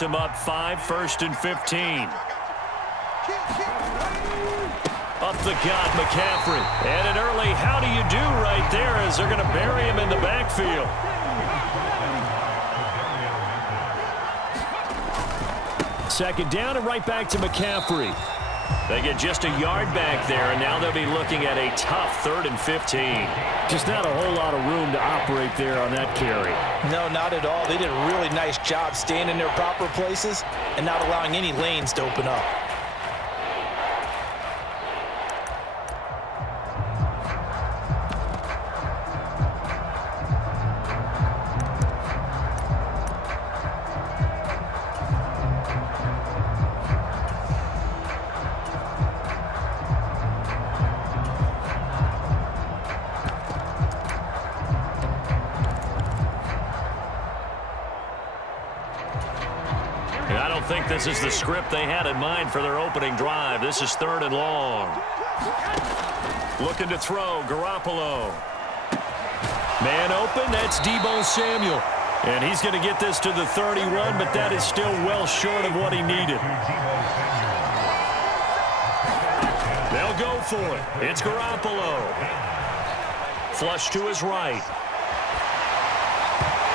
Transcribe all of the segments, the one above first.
puts him up 5, 1st and 15. Up the gut, McCaffrey. And an early how do you do right there as they're going to bury him in the backfield. Second down and right back to McCaffrey. They get just a yard back there, and now they'll be looking at a tough 3rd and 15. Just not a whole lot of room to operate there on that carry. No, not at all. They did a really nice job staying in their proper places and not allowing any lanes to open up. I think this is the script they had in mind for their opening drive. This is 3rd and long. Looking to throw, Garoppolo. Man open, that's Deebo Samuel. And he's going to get this to the 31, but that is still well short of what he needed. They'll go for it. It's Garoppolo. Flush to his right.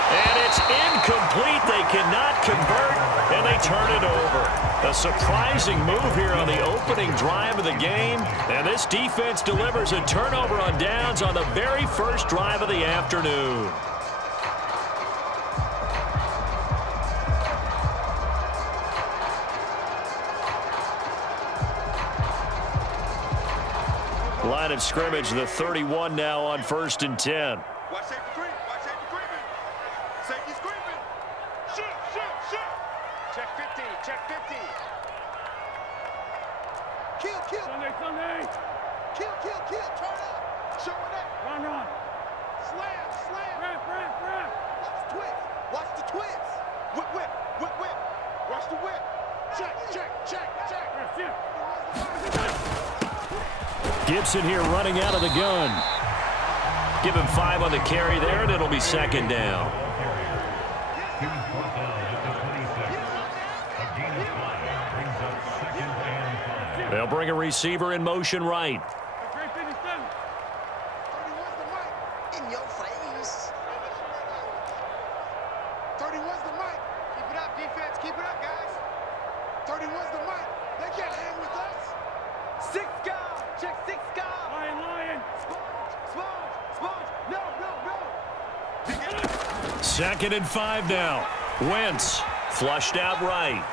And it's incomplete. They cannot convert, and they turn it over. A surprising move here on the opening drive of the game, and this defense delivers a turnover on downs on the very first drive of the afternoon. Line of scrimmage, the 31 now on 1st and 10. Gibson here running out of the gun. Give him 5 on the carry there, and it'll be 2nd down. They'll bring a receiver in motion right. In your face. 31's the mic. Keep it up, defense. Keep it up, guys. 31's the mic. They can't hang with us. 6 guys. Check 6 guys. Lion. Sponge. No. 2nd and 5 now. Wentz flushed out right.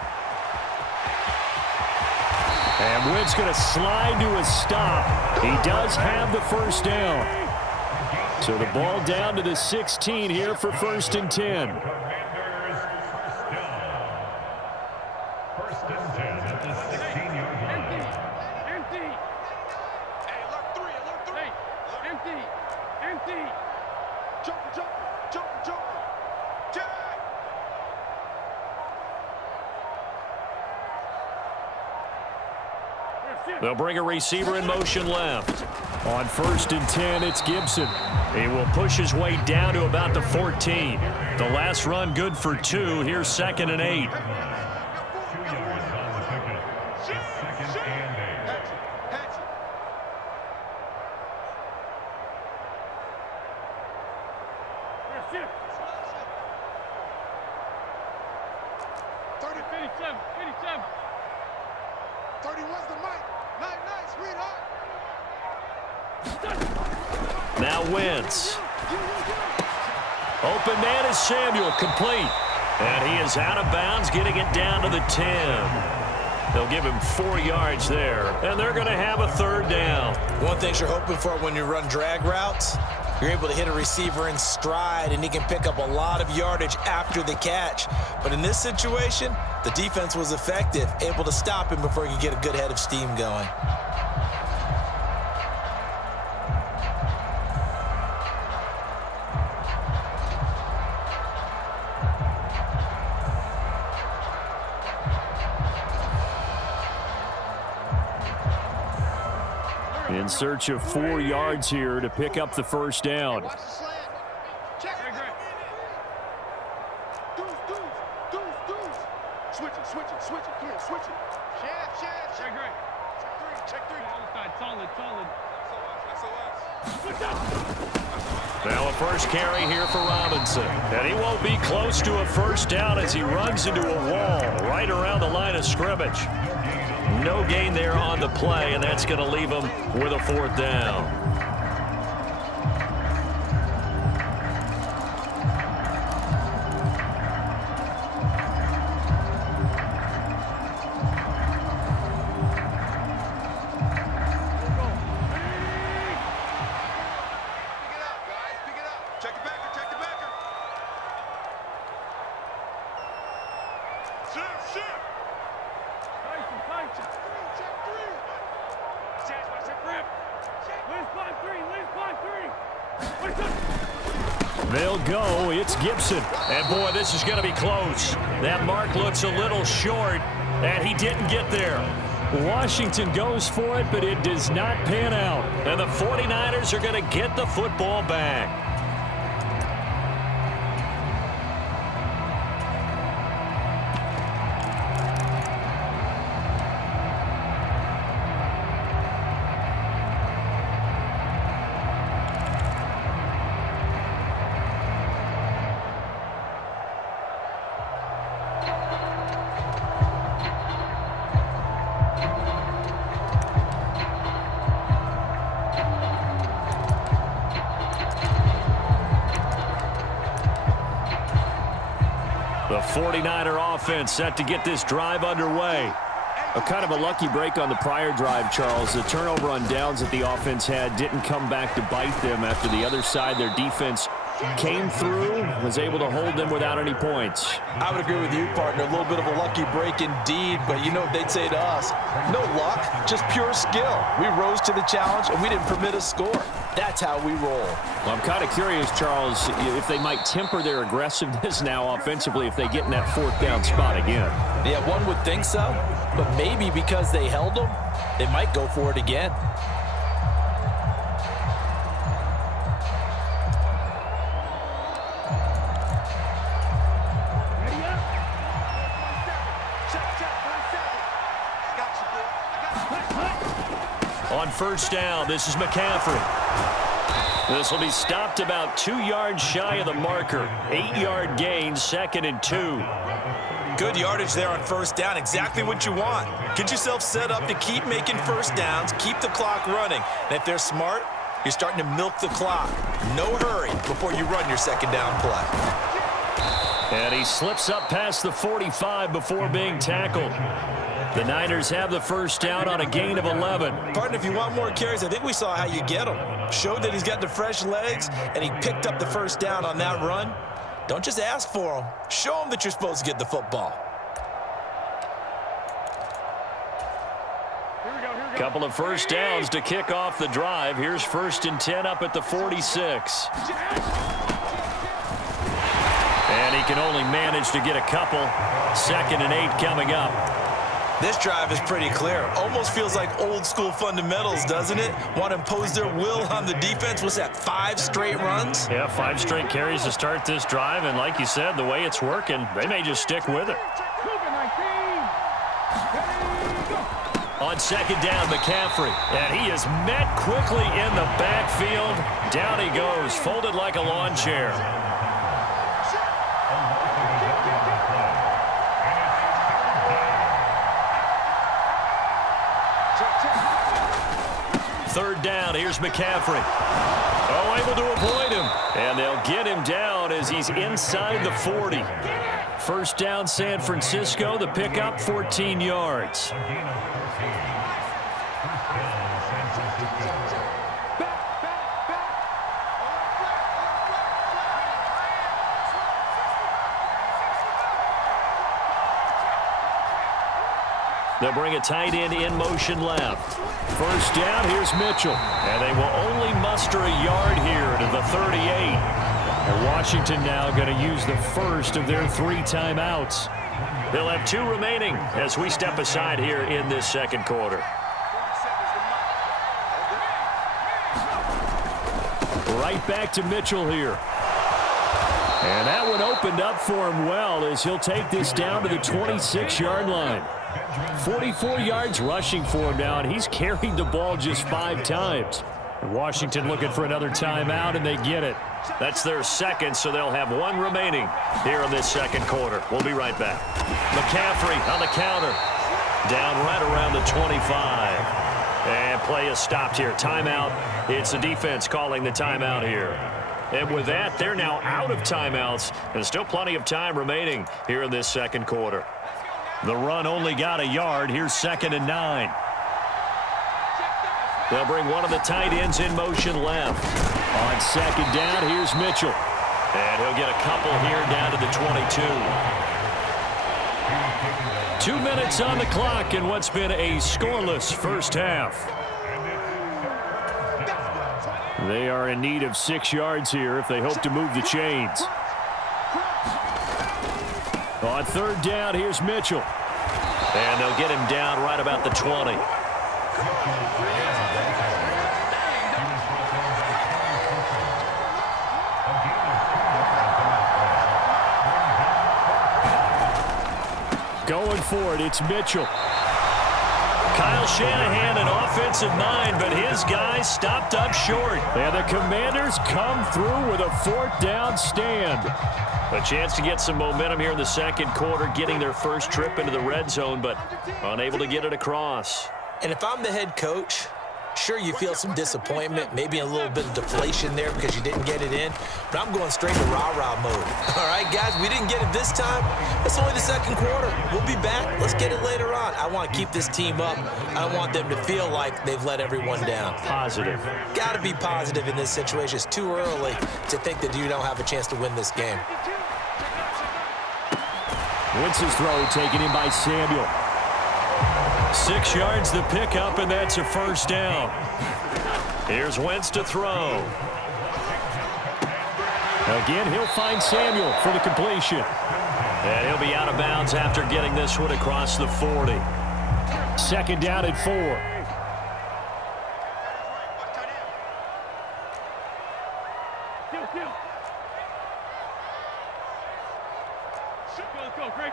And Wentz going to slide to a stop. He does have the 1st down. So the ball down to the 16 here for 1st and 10. They'll bring a receiver in motion left. On 1st and 10, it's Gibson. He will push his way down to about the 14. The last run good for 2. Here's 2nd and 8. Now Wentz. Open man is Samuel, complete. And he is out of bounds, getting it down to the 10. They'll give him 4 yards there, and they're going to have a 3rd down. One thing you're hoping for when you run drag routes, you're able to hit a receiver in stride, and he can pick up a lot of yardage after the catch. But in this situation, the defense was effective, able to stop him before he could get a good head of steam going. In search of 4 yards here to pick up the 1st down. Switch it. Come here, switch it. Chef. Check great. Check three. Solid. Now a first carry here for Robinson. And he won't be close to a first down as he runs into a wall right around the line of scrimmage. No gain there on the play, and that's going to leave him with a fourth down. They'll go. It's Gibson. And, boy, this is going to be close. That mark looks a little short, and he didn't get there. Washington goes for it, but it does not pan out. And the 49ers are going to get the football back. The 49er offense set to get this drive underway. A kind of a lucky break on the prior drive, Charles. The turnover on downs that the offense had didn't come back to bite them after the other side. Their defense came through, was able to hold them without any points. I would agree with you, partner. A little bit of a lucky break indeed, but you know what they'd say to us? No luck, just pure skill. We rose to the challenge, and we didn't permit a score. That's how we roll. Well, I'm kind of curious, Charles, if they might temper their aggressiveness now offensively if they get in that fourth down spot again. Yeah, one would think so, but maybe because they held them, they might go for it again. On first down, this is McCaffrey. This will be stopped about 2 yards shy of the marker. 8-yard gain, 2nd and 2. Good yardage there on first down. Exactly what you want. Get yourself set up to keep making first downs, keep the clock running. And if they're smart, you're starting to milk the clock. No hurry before you run your second down play. And he slips up past the 45 before being tackled. The Niners have the first down on a gain of 11. Partner, if you want more carries, I think we saw how you get them. Showed that he's got the fresh legs, and he picked up the first down on that run. Don't just ask for them. Show them that you're supposed to get the football. Couple of first downs to kick off the drive. Here's 1st and 10 up at the 46. And he can only manage to get a couple. 2nd and 8 coming up. This drive is pretty clear. Almost feels like old school fundamentals, doesn't it? Want to impose their will on the defense. What's that, 5 straight runs? Yeah, 5 straight carries to start this drive. And like you said, the way it's working, they may just stick with it. On 2nd down, McCaffrey. And he is met quickly in the backfield. Down he goes, folded like a lawn chair. Third down, here's McCaffrey. Oh, able to avoid him. And they'll get him down as he's inside the 40. First down, San Francisco. The pickup, 14 yards. They'll bring a tight end in motion left. First down, here's Mitchell. And they will only muster a yard here to the 38. And Washington now going to use the first of their 3 timeouts. They'll have 2 remaining as we step aside here in this second quarter. Right back to Mitchell here. And that one opened up for him well as he'll take this down to the 26-yard line. 44 yards rushing for him now, and he's carried the ball just 5 times. Washington looking for another timeout, and they get it. That's their second, so they'll have 1 remaining here in this second quarter. We'll be right back. McCaffrey on the counter. Down right around the 25. And play is stopped here. Timeout. It's the defense calling the timeout here. And with that, they're now out of timeouts, and still plenty of time remaining here in this second quarter. The run only got a yard. Here's 2nd and 9. They'll bring one of the tight ends in motion left. On 2nd down, here's Mitchell. And he'll get a couple here down to the 22. 2 minutes on the clock in what's been a scoreless first half. They are in need of 6 yards here if they hope to move the chains. On 3rd down, here's Mitchell. And they'll get him down right about the 20. Going for it, it's Mitchell. Kyle Shanahan, an offensive mind, but his guys stopped up short. And the Commanders come through with a 4th down stand. A chance to get some momentum here in the second quarter, getting their first trip into the red zone, but unable to get it across. And if I'm the head coach, sure, you feel some disappointment, maybe a little bit of deflation there because you didn't get it in, but I'm going straight to rah-rah mode. All right, guys, we didn't get it this time. It's only the second quarter. We'll be back. Let's get it later on. I want to keep this team up. I don't want them to feel like they've let everyone down. Positive. Got to be positive in this situation. It's too early to think that you don't have a chance to win this game. Wentz's throw taken in by Samuel. 6 yards the pickup, and that's a first down. Here's Wentz to throw. Again, he'll find Samuel for the completion. And he'll be out of bounds after getting this one across the 40. 2nd down and 4. Go, Greg.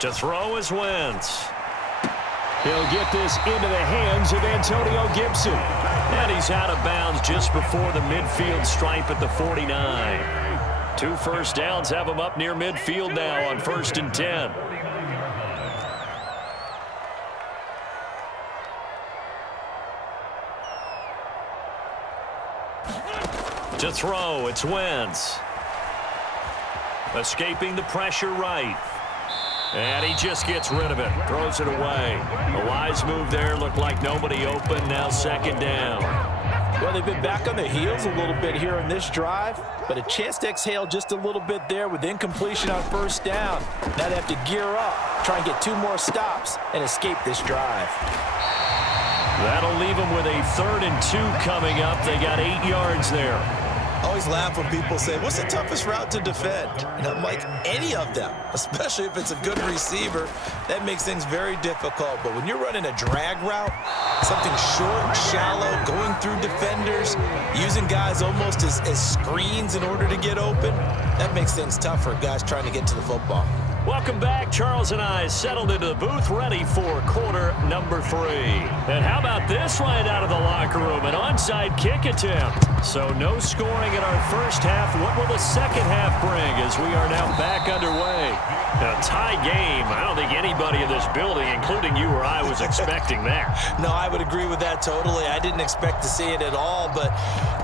To throw is Wentz. He'll get this into the hands of Antonio Gibson. And he's out of bounds just before the midfield stripe at the 49. 2 first downs have him up near midfield now on 1st and 10. To throw, it's Wentz. Escaping the pressure right. And he just gets rid of it. Throws it away. A wise move there. Looked like nobody open. Now 2nd down. Well, they've been back on their heels a little bit here on this drive, but a chance to exhale just a little bit there with incompletion on 1st down. Now they have to gear up, try and get 2 more stops, and escape this drive. That'll leave them with a 3rd and 2 coming up. They got 8 yards there. I always laugh when people say, what's the toughest route to defend? And I'm like, any of them, especially if it's a good receiver. That makes things very difficult. But when you're running a drag route, something short, shallow, going through defenders, using guys almost as screens in order to get open, that makes things tough for guys trying to get to the football. Welcome back. Charles and I settled into the booth, ready for quarter number 3. And how about this right out of the locker room? An onside kick attempt. So no scoring in our first half. What will the second half bring as we are now back underway? A tie game. I don't think anybody in this building, including you or I, was expecting that. No, I would agree with that totally. I didn't expect to see it at all, but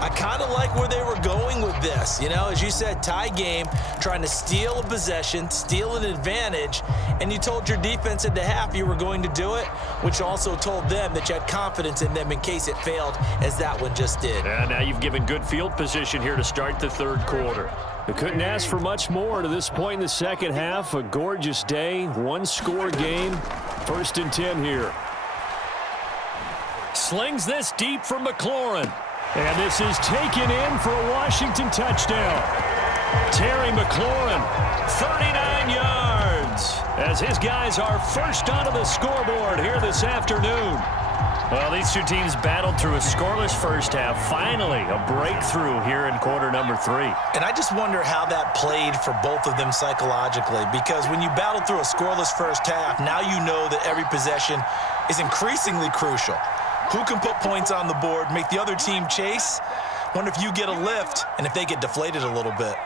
I kind of like where they were going with this. You know, as you said, tie game, trying to steal a possession, steal an advantage, and you told your defense at the half you were going to do it, which also told them that you had confidence in them in case it failed, as that one just did. And now you've given good field position here to start the 3rd quarter. They couldn't ask for much more to this point in the second half. A gorgeous day, 1-score game. 1st and 10 here. Slings this deep for McLaurin. And this is taken in for a Washington touchdown. Terry McLaurin, 39 yards. Jones as his guys are first onto the scoreboard here this afternoon. Well, these two teams battled through a scoreless first half. Finally, a breakthrough here in quarter number 3. And I just wonder how that played for both of them psychologically, because when you battle through a scoreless first half, now you know that every possession is increasingly crucial. Who can put points on the board, make the other team chase? Wonder if you get a lift and if they get deflated a little bit.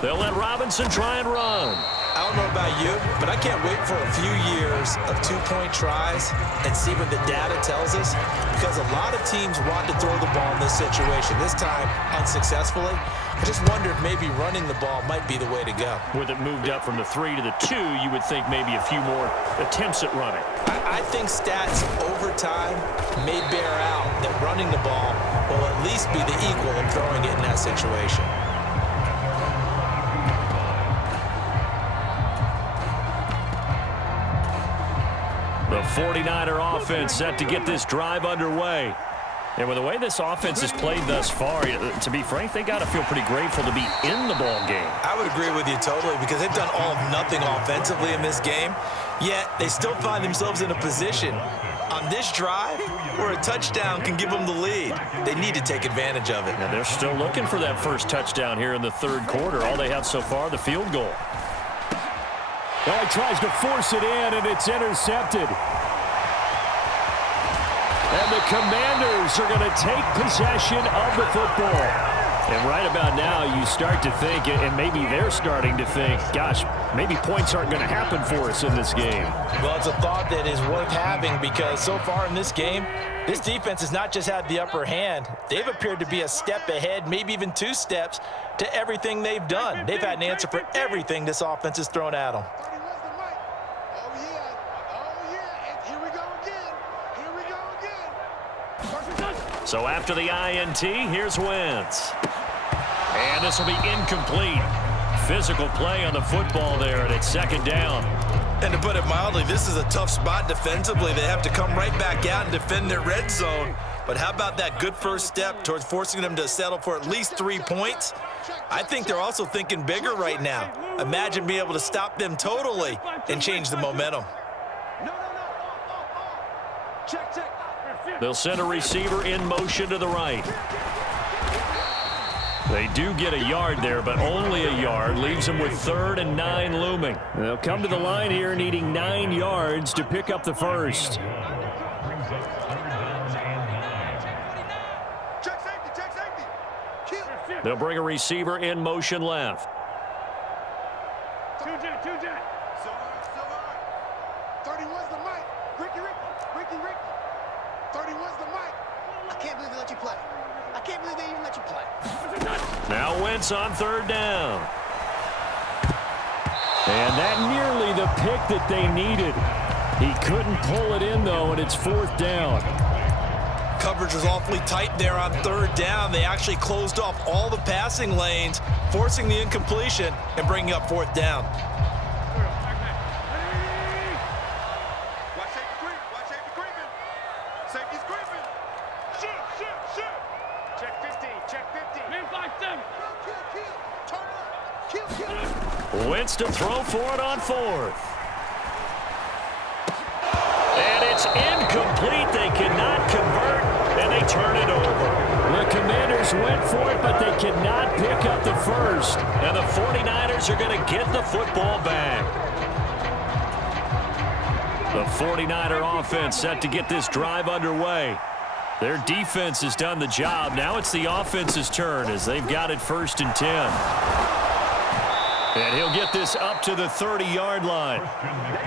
They'll let Robinson try and run. I don't know about you, but I can't wait for a few years of two-point tries and see what the data tells us, because a lot of teams want to throw the ball in this situation, this time unsuccessfully. I just wonder if maybe running the ball might be the way to go. With it moved up from the 3 to the 2, you would think maybe a few more attempts at running. I think stats over time may bear out that running the ball will at least be the equal of throwing it in that situation. The 49er offense set to get this drive underway. And with the way this offense has played thus far, to be frank, they got to feel pretty grateful to be in the ball game. I would agree with you totally, because they've done all of nothing offensively in this game, yet they still find themselves in a position on this drive where a touchdown can give them the lead. They need to take advantage of it. And they're still looking for that first touchdown here in the third quarter. All they have so far, the field goal. Well, he tries to force it in, and it's intercepted. And the Commanders are going to take possession of the football. And right about now, you start to think, and maybe they're starting to think, gosh, maybe points aren't going to happen for us in this game. Well, it's a thought that is worth having, because so far in this game, this defense has not just had the upper hand. They've appeared to be a step ahead, maybe even 2 steps, to everything they've done. They've had an answer for everything this offense has thrown at them. So after the INT, here's Wentz. And this will be incomplete. Physical play on the football there, and it's second down. And to put it mildly, this is a tough spot defensively. They have to come right back out and defend their red zone. But how about that good first step towards forcing them to settle for at least 3 points? I think they're also thinking bigger right now. Imagine being able to stop them totally and change the momentum. They'll send a receiver in motion to the right. They do get a yard there, but only a yard. Leaves them with 3rd and 9 looming. They'll come to the line here needing 9 yards to pick up the first. They'll bring a receiver in motion left. Now Wentz on 3rd down. And that nearly the pick that they needed. He couldn't pull it in, though, and it's 4th down. Coverage was awfully tight there on 3rd down. They actually closed off all the passing lanes, forcing the incompletion and bringing up 4th down. Wentz to throw for it on 4th. And it's incomplete. They cannot convert, and they turn it over. The Commanders went for it, but they cannot pick up the first. And the 49ers are going to get the football back. The 49er offense set to get this drive underway. Their defense has done the job. Now it's the offense's turn as they've got it 1st and 10. And he'll get this up to the 30-yard line.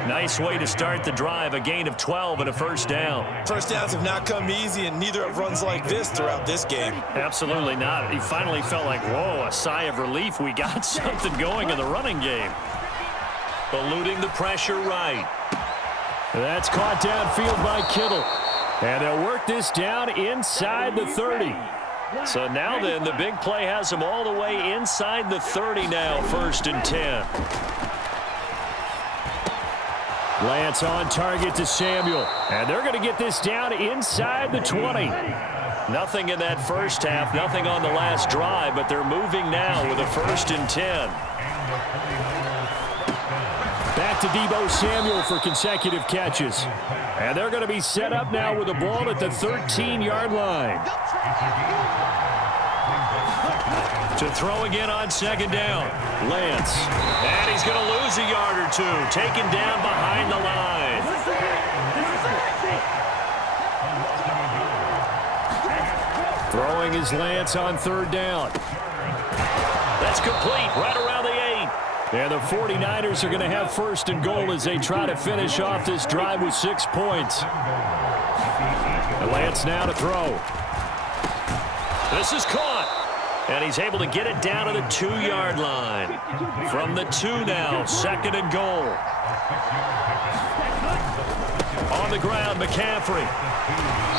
Nice way to start the drive, a gain of 12 and a 1st down. First downs have not come easy, and neither have runs like this throughout this game. Absolutely not. He finally felt like, whoa, a sigh of relief. We got something going in the running game. Eluding the pressure right. That's caught downfield by Kittle. And they'll work this down inside the 30. So now then, the big play has them all the way inside the 30 now, 1st and 10. Lance on target to Samuel. And they're going to get this down inside the 20. Nothing in that first half, nothing on the last drive, but they're moving now with a 1st and 10. Back to Deebo Samuel for consecutive catches. And they're going to be set up now with the ball at the 13-yard line. To throw again on 2nd down. Lance. And he's going to lose a yard or two. Taken down behind the line. Throwing is Lance on 3rd down. That's complete right around the 8. And the 49ers are going to have 1st and goal as they try to finish off this drive with 6 points. And Lance now to throw. This is caught. And he's able to get it down to the 2-yard line. From the 2 now, 2nd and goal. On the ground, McCaffrey.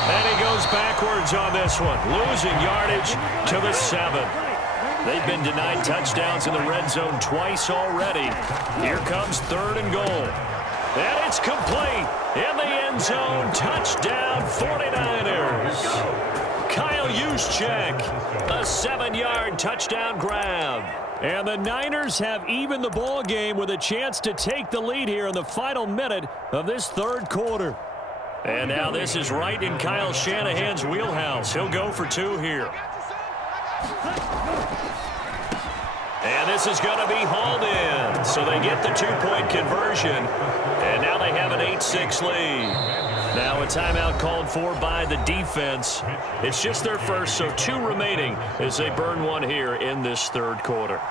And he goes backwards on this one, losing yardage to the 7. They've been denied touchdowns in the red zone twice already. Here comes 3rd and goal. And it's complete. In the end zone, touchdown 49ers. Kyle Juszczyk, a 7-yard touchdown grab. And the Niners have evened the ball game with a chance to take the lead here in the final minute of this 3rd quarter. And now this is right in Kyle Shanahan's wheelhouse. He'll go for 2 here. And this is going to be hauled in. So they get the 2-point conversion. And now they have an 8-6 lead. Now a timeout called for by the defense. It's just their first, so 2 remaining as they burn 1 here in this 3rd quarter.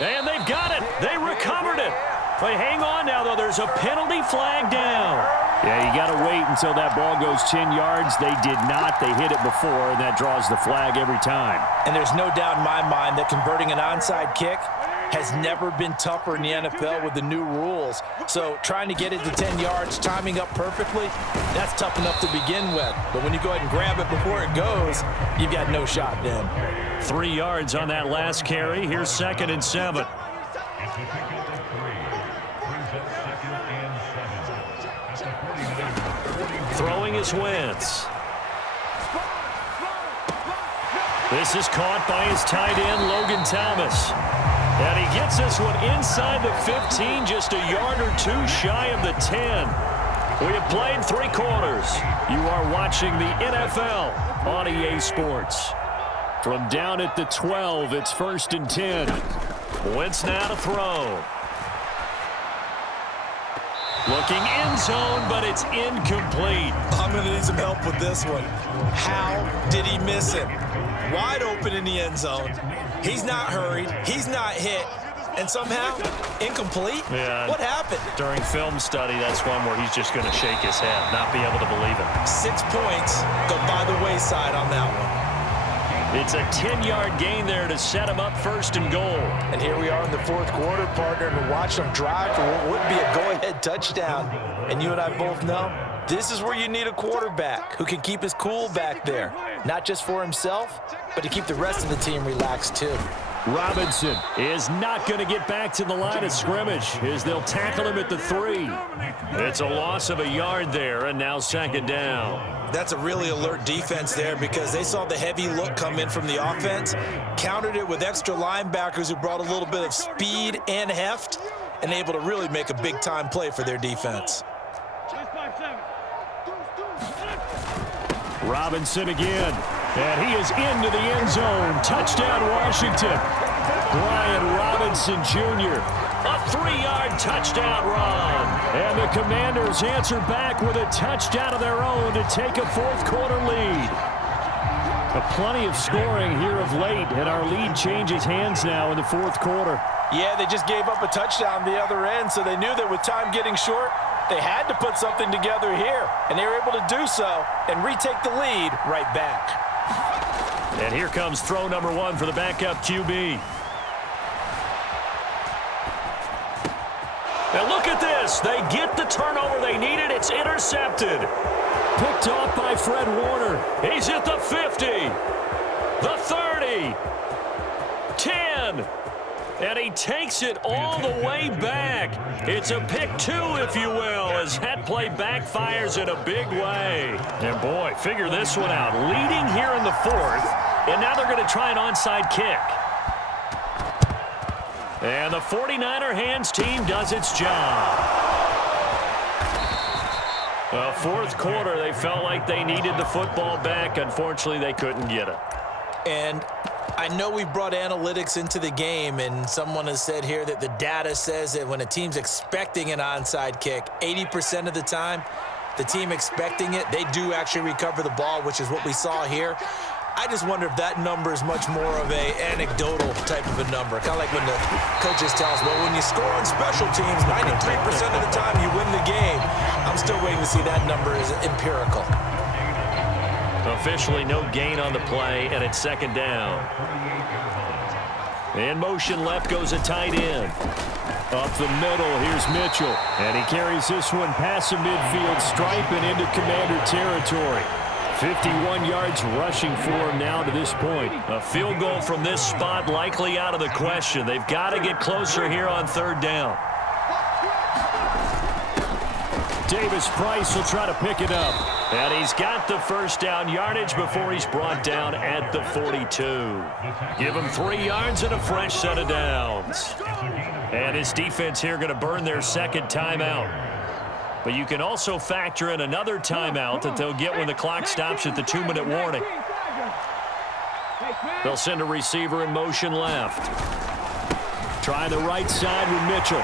And they've got it. They recovered it. But hang on now, though. There's a penalty flag down. Yeah, you got to wait until that ball goes 10 yards. They did not. They hit it before, and that draws the flag every time. And there's no doubt in my mind that converting an onside kick has never been tougher in the NFL with the new rules. So trying to get it to 10 yards, timing up perfectly, that's tough enough to begin with. But when you go ahead and grab it before it goes, you've got no shot then. 3 yards on that last carry. Here's 2nd and 7. Throwing is Wentz. This is caught by his tight end, Logan Thomas. And he gets this one inside the 15, just a yard or 2 shy of the 10. We have played 3 quarters. You are watching the NFL on EA Sports. From down at the 12, it's 1st and 10. Wentz now to throw. Looking end zone, but it's incomplete. I'm going to need some help with this one. How did he miss it? Wide open in the end zone. He's not hurried. He's not hit. And somehow, incomplete? Yeah. What happened? During film study, that's one where he's just going to shake his head, not be able to believe it. 6 points go by the wayside on that one. It's a 10-yard gain there to set him up 1st and goal. And here we are in the 4th quarter, partner, and watch them drive for what would be a go-ahead touchdown. And you and I both know this is where you need a quarterback who can keep his cool back there, not just for himself, but to keep the rest of the team relaxed too. Robinson is not going to get back to the line of scrimmage as they'll tackle him at the 3. It's a loss of a yard there, and now 2nd down. That's a really alert defense there because they saw the heavy look come in from the offense, countered it with extra linebackers who brought a little bit of speed and heft, and able to really make a big-time play for their defense. Robinson again, and he is into the end zone. Touchdown, Washington. Brian Robinson Jr. A 3-yard touchdown run. And the Commanders answer back with a touchdown of their own to take a 4th quarter lead. Plenty of scoring here of late, and our lead changes hands now in the 4th quarter. Yeah, they just gave up a touchdown the other end, so they knew that with time getting short, they had to put something together here, and they were able to do so and retake the lead right back. And here comes throw number 1 for the backup QB. Now look at this. They get the turnover they needed. It's intercepted. Picked off by Fred Warner. He's at the 50, the 30, 10. And he takes it all the way back. It's a pick two, if you will, as that play backfires in a big way. And boy, figure this one out. Leading here in the fourth, and now they're going to try an onside kick. And the 49er hands team does its job. Fourth quarter, they felt like they needed the football back. Unfortunately, they couldn't get it. And I know we've brought analytics into the game, and someone has said here that the data says that when a team's expecting an onside kick, 80% of the time, the team expecting it, they do actually recover the ball, which is what we saw here. I just wonder if that number is much more of a anecdotal type of a number. Kind of like when the coaches tell us, well, when you score on special teams, 93% of the time you win the game. I'm still waiting to see that number is empirical. Officially no gain on the play, and it's second down. In motion left goes a tight end. Up the middle, here's Mitchell. And he carries this one past the midfield stripe and into Commander territory. 51 yards rushing for him now to this point. A field goal from this spot likely out of the question. They've got to get closer here on third down. Davis Price will try to pick it up. And he's got the first down yardage before he's brought down at the 42. Give him 3 yards and a fresh set of downs. And his defense here going to burn their second timeout. But you can also factor in another timeout that they'll get when the clock stops at the 2-minute warning. They'll send a receiver in motion left. Try the right side with Mitchell.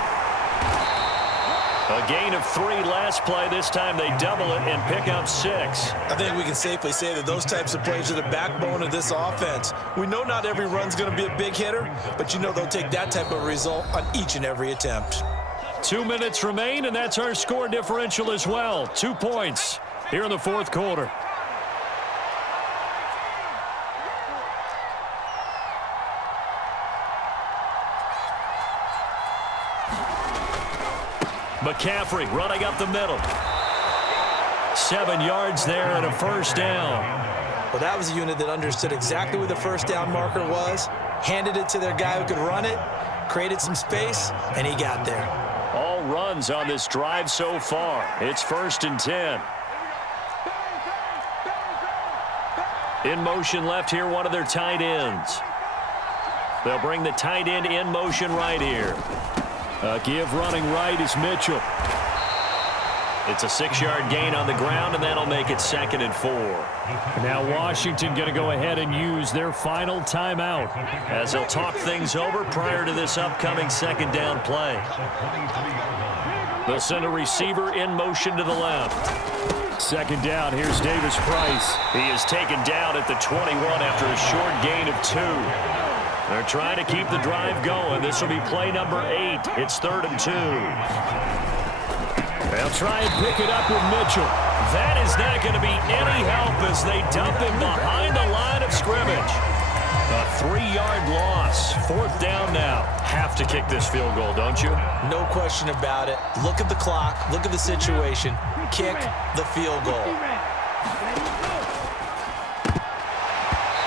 A gain of 3 last play. This time they double it and pick up 6. I think we can safely say that those types of plays are the backbone of this offense. We know not every run's going to be a big hitter, but you know they'll take that type of result on each and every attempt. 2 minutes remain, and that's our score differential as well. 2 points here in the fourth quarter. McCaffrey running up the middle. 7 yards there and a first down. Well, that was a unit that understood exactly where the first down marker was, handed it to their guy who could run it, created some space, and he got there. All runs on this drive so far. It's 1st and 10. In motion left here, one of their tight ends. They'll bring the tight end in motion right here. A give running right is Mitchell. It's a 6-yard gain on the ground, and that'll make it 2nd and 4. Now Washington going to go ahead and use their final timeout as they'll talk things over prior to this upcoming second down play. They'll send a receiver in motion to the left. 2nd down, here's Davis Price. He is taken down at the 21 after a short gain of 2. They're trying to keep the drive going. This will be play number 8. It's 3rd and 2. They'll try and pick it up with Mitchell. That is not going to be any help as they dump him behind the line of scrimmage. A 3-yard loss. 4th down now. Have to kick this field goal, don't you? No question about it. Look at the clock. Look at the situation. Kick the field goal.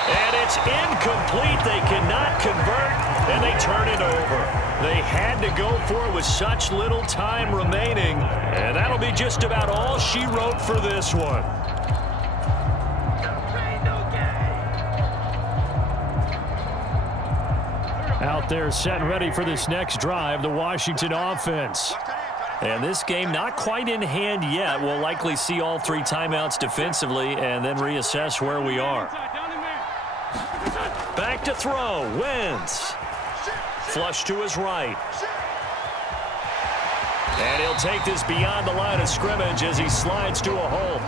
And it's incomplete. They cannot convert, and they turn it over. They had to go for it with such little time remaining, and that'll be just about all she wrote for this one. Out there set and ready for this next drive, the Washington offense. And this game not quite in hand yet. We'll likely see all 3 timeouts defensively and then reassess where we are. Back to throw. Wentz. Flush to his right. And he'll take this beyond the line of scrimmage as he slides to a hole.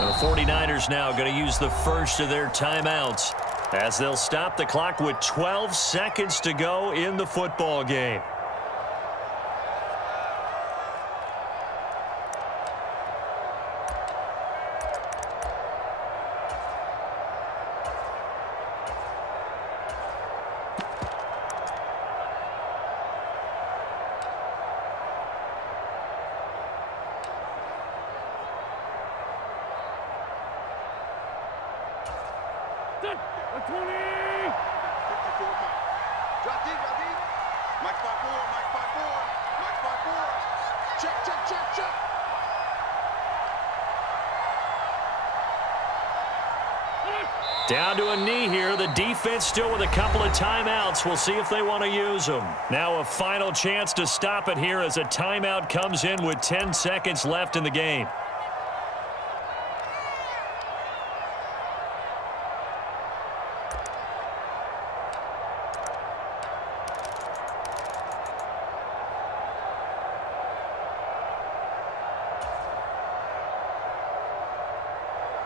The 49ers now going to use the first of their timeouts as they'll stop the clock with 12 seconds to go in the football game. Drop deep, drop deep. Mike 5-4, Mike 5-4, Mike 5-4. Check, check, check, check. Down to a knee here. The defense still with a couple of timeouts. We'll see if they want to use them. Now a final chance to stop it here as a timeout comes in with 10 seconds left in the game.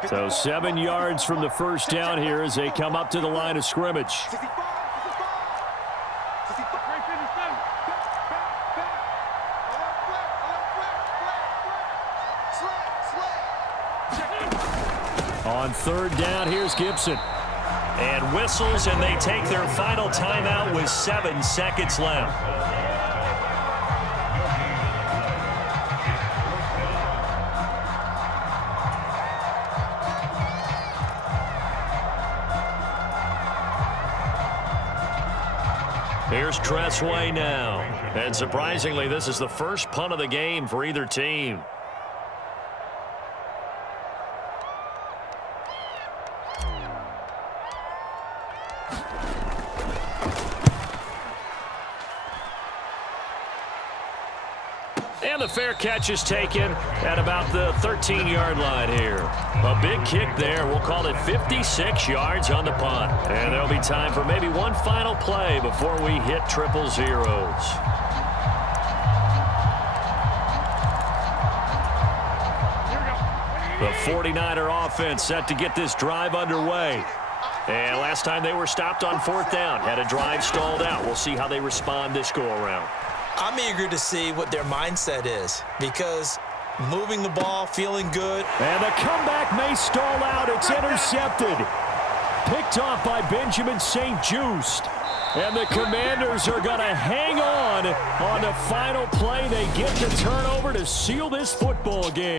So 7 yards from the first down here as they come up to the line of scrimmage. 65, 65, 65. On third down, here's Gibson. And whistles, and they take their final timeout with 7 seconds left. Here's Tressway now. And surprisingly, this is the first punt of the game for either team. And the fair catch is taken at about the 13-yard line here. A big kick there. We'll call it 56 yards on the punt. And there'll be time for maybe one final play before we hit triple zeros. The 49er offense set to get this drive underway. And last time they were stopped on fourth down, had a drive stalled out. We'll see how they respond this go-around. I'm eager to see what their mindset is because moving the ball, feeling good. And the comeback may stall out. It's intercepted. Picked off by Benjamin St-Juste. And the Commanders are going to hang on the final play. They get the turnover to seal this football game.